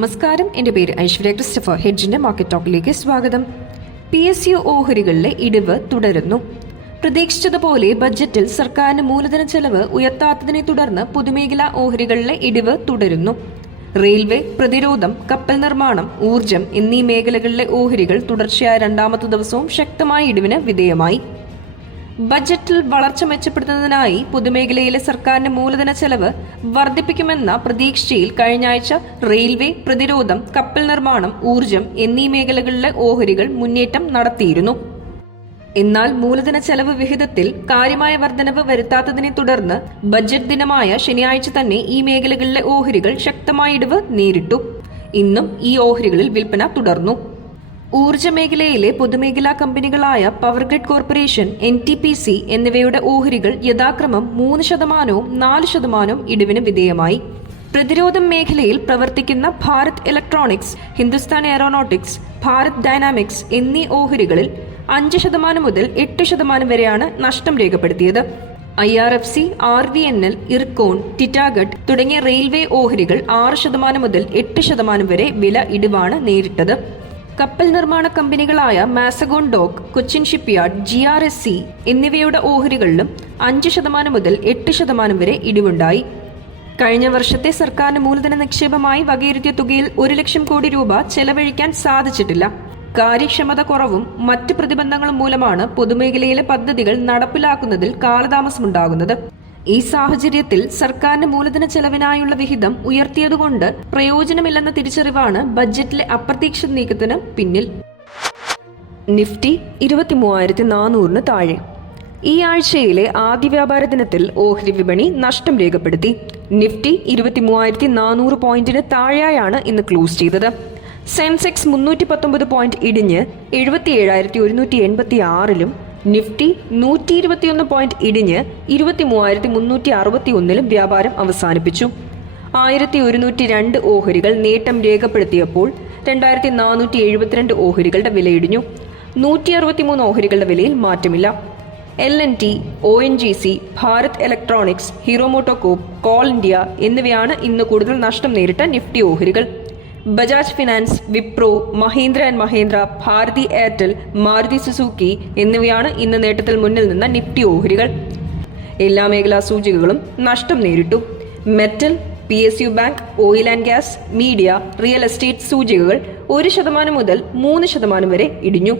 നമസ്കാരം, എൻ്റെ പേര് ഐശ്വര്യ ക്രിസ്റ്റഫർ. ഹെഡ്ജിന്റെ മാർക്കറ്റ് ടോക്കിലേക്ക് സ്വാഗതം. PSU ഓഹരികളിലെ ഇടിവ് തുടരുന്നു. പ്രതീക്ഷിച്ചതുപോലെ ബജറ്റിൽ സർക്കാരിന് മൂലധന ചെലവ് ഉയർത്താത്തതിനെ തുടർന്ന് പൊതുമേഖലാ ഓഹരികളിലെ ഇടിവ് തുടരുന്നു. റെയിൽവേ, പ്രതിരോധം, കപ്പൽ നിർമ്മാണം, ഊർജം എന്നീ മേഖലകളിലെ ഓഹരികൾ തുടർച്ചയായ രണ്ടാമത്തെ ദിവസവും ശക്തമായ ഇടിവിന് വിധേയമായി. ബജറ്റിൽ വളർച്ച മെച്ചപ്പെടുത്തുന്നതിനായി പൊതുമേഖലയിലെ സർക്കാരിന്റെ മൂലധന ചെലവ് വർദ്ധിപ്പിക്കുമെന്ന പ്രതീക്ഷയിൽ കഴിഞ്ഞയാഴ്ച റെയിൽവേ, പ്രതിരോധം, കപ്പൽ നിർമ്മാണം, ഊർജം എന്നീ മേഖലകളിലെ ഓഹരികൾ മുന്നേറ്റം നടത്തിയിരുന്നു. എന്നാൽ മൂലധന ചെലവ് വിഹിതത്തിൽ കാര്യമായ വർധനവ് വരുത്താത്തതിനെ തുടർന്ന് ബജറ്റ് ദിനമായ ശനിയാഴ്ച തന്നെ ഈ മേഖലകളിലെ ഓഹരികൾ ശക്തമായ ഇടിവ് നേരിട്ടു. ഇന്നും ഈ ഓഹരികളിൽ വിൽപ്പന തുടർന്നു. ഊർജ മേഖലയിലെ പൊതുമേഖലാ കമ്പനികളായ പവർഗ്രിഡ് കോർപ്പറേഷൻ, NTPC എന്നിവയുടെ ഓഹരികൾ യഥാക്രമം 3%, 4% ഇടിവിന് വിധേയമായി. പ്രതിരോധം മേഖലയിൽ പ്രവർത്തിക്കുന്ന Bharat electronics, Hindustan aeronautics, Bharat dynamics എന്നീ ഓഹരികളിൽ 5% മുതൽ 8% വരെയാണ് നഷ്ടം രേഖപ്പെടുത്തിയത്. IRFC, RVNL, ഇർകോൺ, ടിറ്റാഗഡ് തുടങ്ങിയ റെയിൽവേ ഓഹരികൾ 6% മുതൽ 8% വരെ വില ഇടിവാണ് നേരിട്ടത്. കപ്പൽ നിർമ്മാണ കമ്പനികളായ Mazagon dock, Cochin shipyard, GRSC എന്നിവയുടെ ഓഹരികളിലും 5% മുതൽ 8% വരെ ഇടിവുണ്ടായി. കഴിഞ്ഞ വർഷത്തെ സർക്കാരിന് മൂലധന നിക്ഷേപമായി വകയിരുത്തിയ തുകയിൽ 1 ലക്ഷം കോടി രൂപ ചെലവഴിക്കാൻ സാധിച്ചിട്ടില്ല. കാര്യക്ഷമത കുറവും മറ്റ് പ്രതിബന്ധങ്ങളും മൂലമാണ് പൊതുമേഖലയിലെ പദ്ധതികൾ നടപ്പിലാക്കുന്നതിൽ കാലതാമസമുണ്ടാകുന്നത്. ഈ സാഹചര്യത്തിൽ സർക്കാരിന്റെ മൂലധന ചെലവിനായുള്ള വിഹിതം ഉയർത്തിയതുകൊണ്ട് പ്രയോജനമില്ലെന്ന തിരിച്ചറിവാണ് ബജറ്റിലെ അപ്രതീക്ഷിത നീക്കത്തിന് പിന്നിൽ. നിഫ്റ്റി 23,400 താഴെ. ഈ ആഴ്ചയിലെ ആദ്യ വ്യാപാര ദിനത്തിൽ ഓഹരി വിപണി നഷ്ടം രേഖപ്പെടുത്തി. നിഫ്റ്റി 23,400 പോയിന്റിന് താഴെയാണ് ഇന്ന് ക്ലോസ് ചെയ്തത്. സെൻസെക്സ് 319 പോയിന്റ് ഇടിഞ്ഞ് 77,186-ലും നിഫ്റ്റി 121 പോയിന്റ് ഇടിഞ്ഞ് 23,361-ലും വ്യാപാരം അവസാനിപ്പിച്ചു. 1,102 ഓഹരികൾ നേട്ടം രേഖപ്പെടുത്തിയപ്പോൾ 2,472 ഓഹരികളുടെ വിലയിടിഞ്ഞു. 163 ഓഹരികളുടെ വിലയിൽ മാറ്റമില്ല. L&T, ONGC, Bharat electronics, Hero MotoCorp, Coal India എന്നിവയാണ് ഇന്ന് കൂടുതൽ നഷ്ടം നേരിട്ട നിഫ്റ്റി ഓഹരികൾ. Bajaj finance, Wipro, Mahindra and Mahindra, Bharti Airtel, Maruti Suzuki എന്നിവയാണ് ഇന്ന് നേട്ടത്തിൽ മുന്നിൽ നിന്ന നിഫ്റ്റി ഓഹരികൾ. എല്ലാ മേഖലാ സൂചികകളും നഷ്ടം നേരിട്ടു. Metal, PSU bank, oil and gas, media, real estate സൂചികകൾ 1% മുതൽ 3% വരെ ഇടിഞ്ഞു.